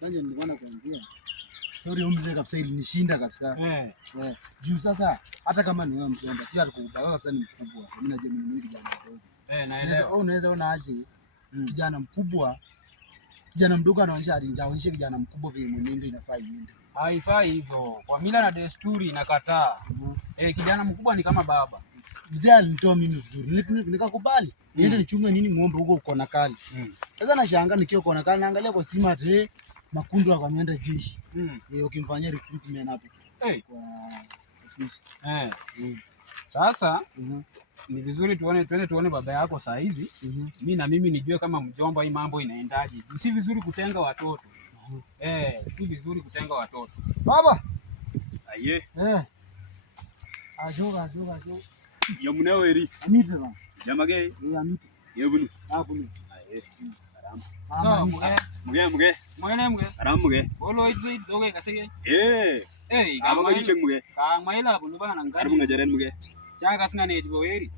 Sasa nilikuwa nakwambia. Story umze kabisa ilinishinda kabisa. Juu sasa hata kama ni wewe mjomba, si atakubaba kabisa ni mkubwa. Mimi najua mimi kijana mdogo. Naelewa. Unaweza ona aje kijana mkubwa, kijana mdogo anaonyesha kijana mkubwa vile mwenendo inafaa iende. Haifai hivyo. Kwa mila na desturi inakataa. Kijana mkubwa ni kama baba. Mzee alinitoa mimi vizuri. Nikakubali. Niende nichunge nini ng'ombe huko uko na kali. Sasa nashangaa nikiwa uko na kali naangalia kwa simu ati Makundu akameenda jeshi. Ukimfanyia recruitment hapo. Kwa ofisi. Sasa ni vizuri tuone baba yako saa hizi. Mimi na mimi nijue kama mjomba hii mambo inaendaje. Si vizuri kutenga watoto. Si vizuri kutenga watoto. Baba. Aye. Ajoga. Ya munao eri. Amite ba. Jamage. Amite. Yebunu. Abunu. Aye. So, muge. Aram muge. Bolo izo kasege. Amaga yishe muge. Ka maila bunu bana ngani. Arabu ngajaren muge. Chaga sina ne tibo eri.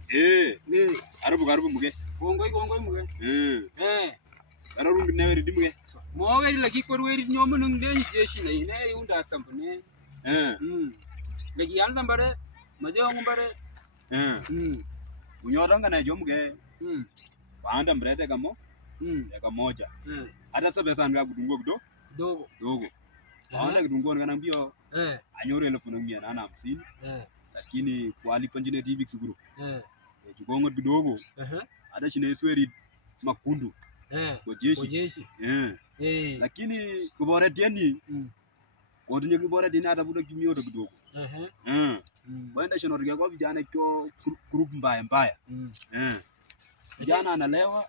Arabu muge. Gongoi muge. Arabu ngene di muge. Mo eri lagi ko eri nyomo nung de jeshi ne ne yunda kampune. Lagi anda bare maje ngombare. Unyoranga na jomuge. Waanda mbrete kamo. Yaka moja. Hata sasa pesa ndio kudungua kidogo. Waanda kidungua ngana mbio. Anyore 1150. Lakini kualipa njine TV kisuguru. Tukongo kidogo. Hata chine sweri Makundu. Kwa jeshi. Lakini kubora teni. Kodunye kubora teni hata buda kimio kidogo. Waenda shinoria kwa vijana kwa group mbaya. Kijana analewa,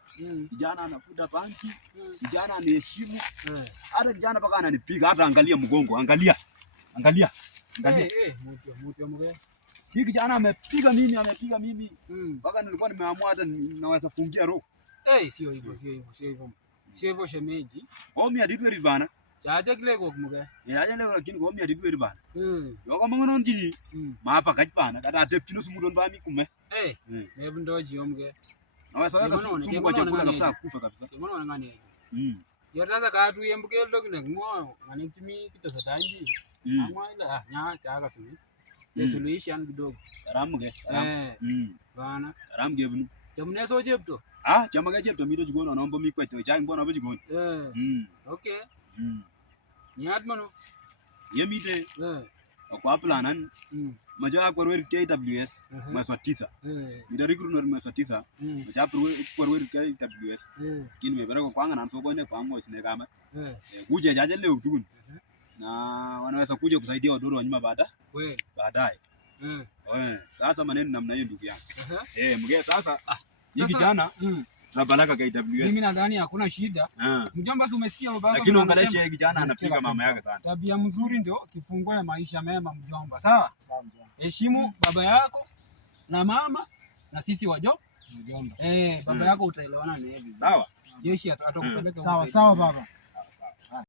kijana anafuta banki, kijana anaheshimu. Hata kijana paka ananipiga, hata angalia mgongo, angalia. Mtu mge. Hii kijana amepiga mimi. Paka nilikuwa nimeamua hata naweza fungia roho. Sio hivyo. Sio hivyo shemeji. Mimi aditwe bana. Chacha kile kwa mge. Yaja leo lakini mimi aditwe bana. Yoka mangono ndi. Mapa kachipana, kata ateptino sumudo ndwami kume. Hebu ndoji mge. Naweza weka sumu kwa chakula kabisa kufa kabisa. Mbona ngani? Yotaza katu yembuke lokine ngo ngani timi kitosa tanji. Amwala nya chaga sini. Solution kidogo. Ramuge. Bana. Ramge bunu. Jamne so jebto. Chamaga jebto mito jigona naomba mikweto cha mbona bajigona. Okay. Nyat mano. Yemite. Kwa planan. Maja kwa rweri KWS mwezi wa 9. Nitarikuru na mwezi wa 9. Maja kwa rweri KWS. Kini mebera kwa ngana nsoko ne kwa ngo sine kama. Kuja jaje leo tukuni. Na wanaweza kuja kusaidia wadoro wa nyuma baadaye. Sasa maneno namna hiyo ndugu yangu. Mgeni sasa hii kijana Rabalaka KWS. Mimi nadhani hakuna shida. Mjomba, si umesikia baba yako? Lakini uangalie yeye kijana anapiga mama yake sana. Tabia mzuri ndio kifunguo ya maisha mema mjomba. Sawa? Heshimu baba yako na mama na sisi mjomba. Baba yako utaelewana na yeye. Sawa? Jeshi atakupeleka. Sawa baba.